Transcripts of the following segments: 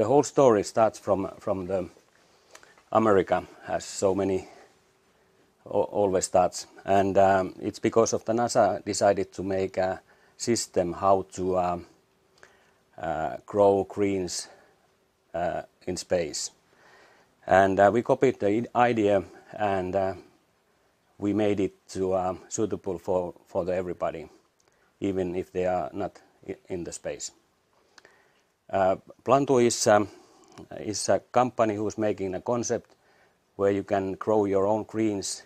the whole story starts from the America, as so many always starts, and it's because of the NASA decided to make a system how to grow greens in space, and we copied the idea and we made it to suitable for everybody, even if they are not in the space. Plantu is a company who's making a concept where you can grow your own greens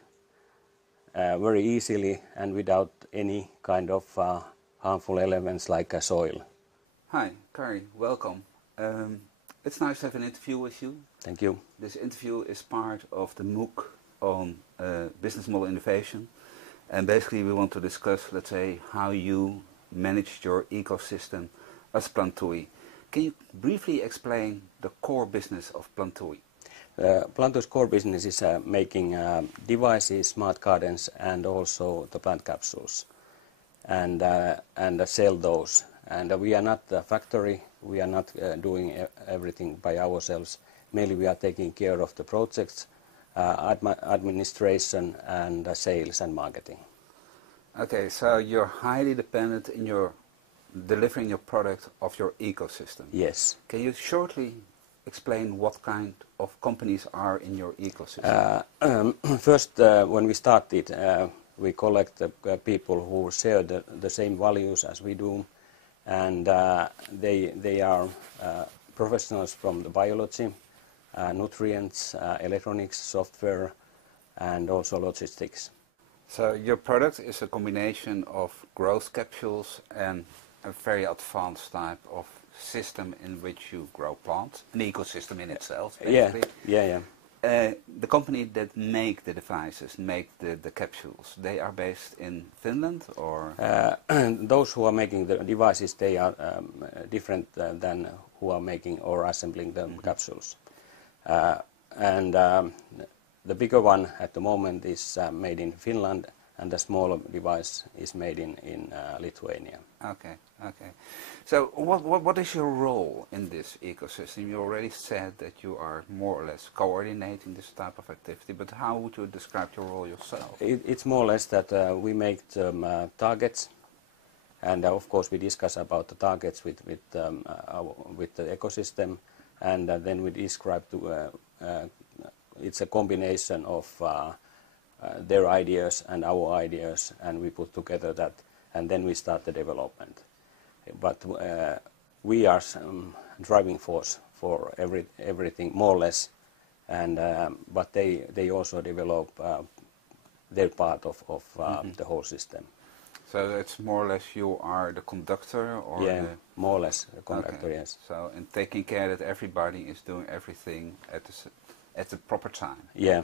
very easily and without any kind of harmful elements like soil. Hi, Kari, welcome. It's nice to have an interview with you. Thank you. This interview is part of the MOOC on business model innovation, and basically we want to discuss, let's say, how you managed your ecosystem as Plantui. Can you briefly explain the core business of Plantui? Plantui's core business is making devices, smart gardens, and also the plant capsules, and sell those. And we are not a factory. We are not doing everything by ourselves. Mainly, we are taking care of the projects, administration, and sales and marketing. Okay, so you're highly dependent in your delivering your product of your ecosystem. Yes. Can you shortly explain what kind of companies are in your ecosystem? First, when we started, we collect people who share the same values as we do, and they are professionals from the biology, nutrients, electronics, software, and also logistics. So your product is a combination of growth capsules and a very advanced type of system in which you grow plants, an ecosystem in itself, basically. Yeah. The company that make the devices, make the capsules, they are based in Finland, or? Those who are making the devices, they are different than who are making or assembling the capsules. And the bigger one at the moment is made in Finland, and the smaller device is made in Lithuania. Okay. So what is your role in this ecosystem? You already said that you are more or less coordinating this type of activity, but how would you describe your role yourself? It's more or less that we make targets, and of course we discuss about the targets with the ecosystem, and then we describe it's a combination of their ideas and our ideas, and we put together that, and then we start the development. But we are driving force for everything, more or less, and but they also develop their part of the whole system. So it's more or less you are the conductor, or? Yeah, more or less the conductor. Okay. Yes. So in taking care that everybody is doing everything at the proper time. Yeah.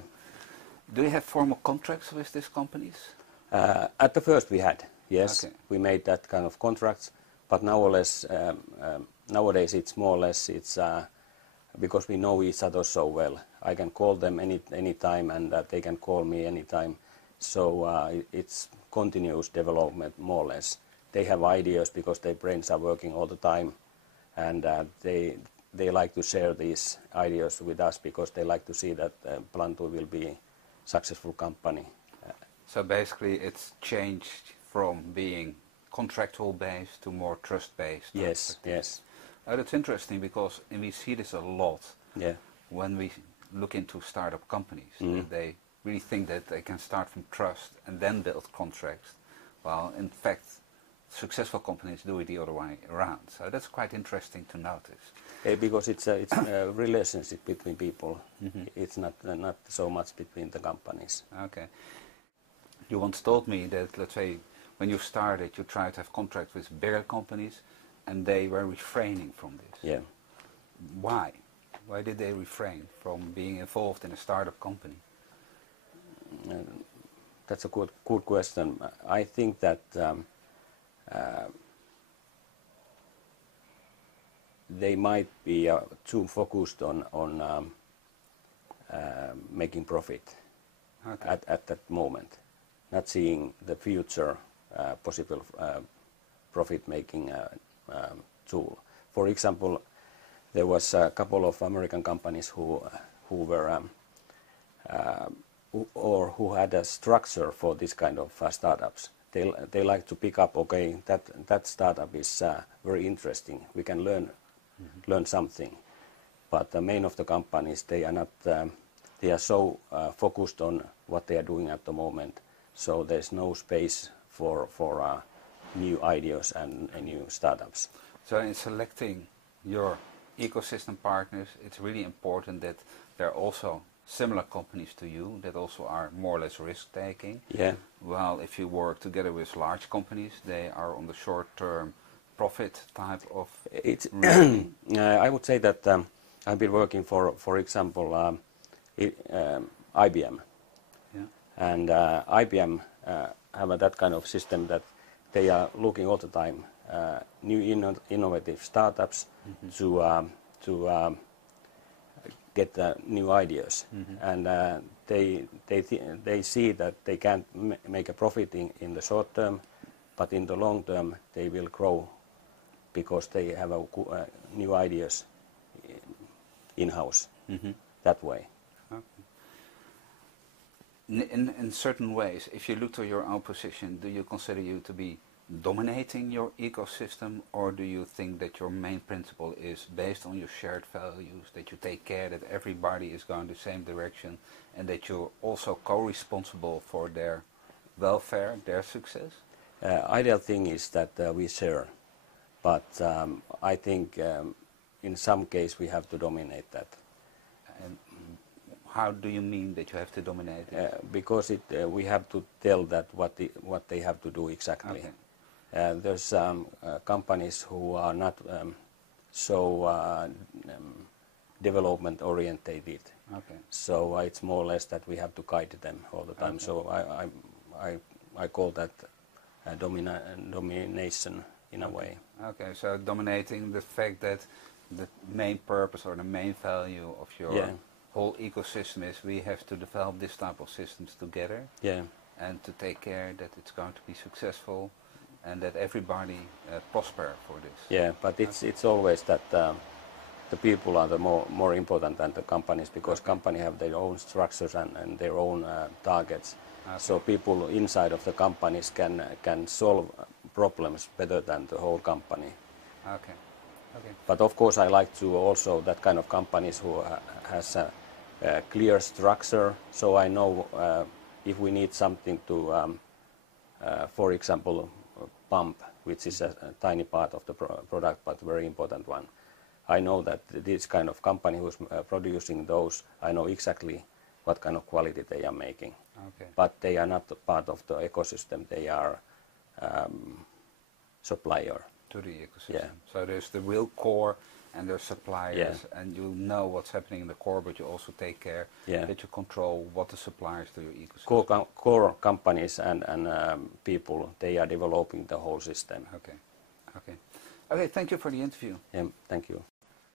Do you have formal contracts with these companies? At the first we had, yes. Okay. We made that kind of contracts, but nowadays it's more or less because we know each other so well. I can call them any time, and they can call me anytime. So it's continuous development, more or less. They have ideas because their brains are working all the time, and they like to share these ideas with us because they like to see that Plantu will be successful company. So basically it's changed from being contractual based to more trust based. Yes. That's interesting because we see this a lot. Yeah. When we look into startup companies, they really think that they can start from trust and then build contracts, while in fact successful companies do it the other way around. So that's quite interesting to notice. Because it's a relationship between people. It's not so much between the companies. Okay. You once told me that, let's say, when you started, you tried to have contracts with bigger companies, and they were refraining from this. Yeah. Why? Why did they refrain from being involved in a startup company? That's a good question. I think that they might be too focused on making profit at that moment, not seeing the future possible profit-making tool. For example, there was a couple of American companies who were who had a structure for this kind of startups. They like to pick up, okay, that startup is very interesting. We can learn something. But the main of the companies, they are not. They are so focused on what they are doing at the moment. So there's no space for new ideas and new startups. So in selecting your ecosystem partners, it's really important that there are also similar companies to you that also are more or less risk-taking. Yeah. Well, if you work together with large companies, they are on the short-term profit type of It's risk. I would say that I've been working for example, IBM. Yeah. And IBM have that kind of system that they are looking all the time new innovative startups to get new ideas, and they see that they can't make a profit in the short term, but in the long term they will grow because they have new ideas in-house that way. Okay. In certain ways, if you look to your own position, do you consider you to be dominating your ecosystem, or do you think that your main principle is based on your shared values, that you take care that everybody is going the same direction, and that you're also co-responsible for their welfare, their success? Ideal thing is that we share, but I think in some case we have to dominate that. And how do you mean that you have to dominate it? Because we have to tell that what they have to do exactly. Okay. There's companies who are not so development orientated. Okay. So it's more or less that we have to guide them all the time. Okay. So I call that domination in a way. Okay, so dominating the fact that the main purpose or the main value of your whole ecosystem is we have to develop this type of systems together. Yeah. And to take care that it's going to be successful and that everybody prosper for this. Yeah, but it's always that the people are the more important than the companies, because companies have their own structures and their own targets. Okay. So people inside of the companies can solve problems better than the whole company. Okay. Okay. But of course I like to also that kind of companies who has a clear structure, so I know if we need something to, for example, pump, which is a tiny part of the product but very important one. I know that this kind of company who's producing those, I know exactly what kind of quality they are making. Okay. But they are not part of the ecosystem, they are supplier. To the ecosystem. Yeah. So there's the real core and there's suppliers, Yeah. and you know what's happening in the core, but you also take care that you control what the suppliers to your ecosystem. Core companies and people, they are developing the whole system. Okay. Okay. Okay, thank you for the interview. Yeah, thank you.